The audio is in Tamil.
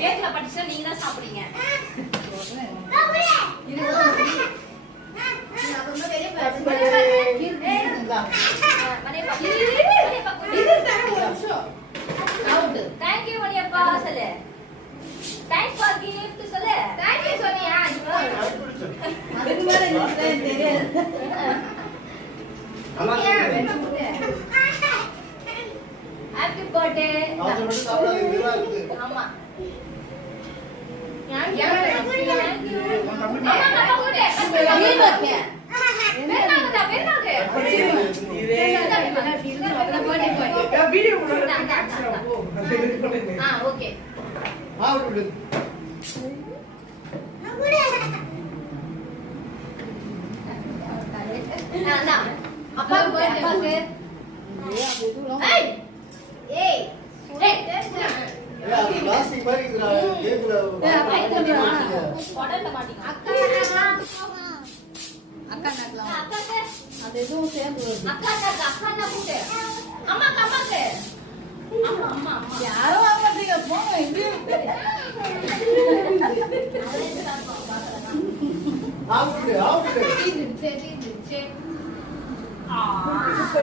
கேக்ல படிச்சா நீங்க தான் சாப்பிடுறீங்க. Thank you மணியப்பா சொல்லு. Thanks for gift சொல்லு. Thank you Sonia. அதுக்கு மேல எனக்கு தெரியாது. Happy birthday. ஆமா. யாரோ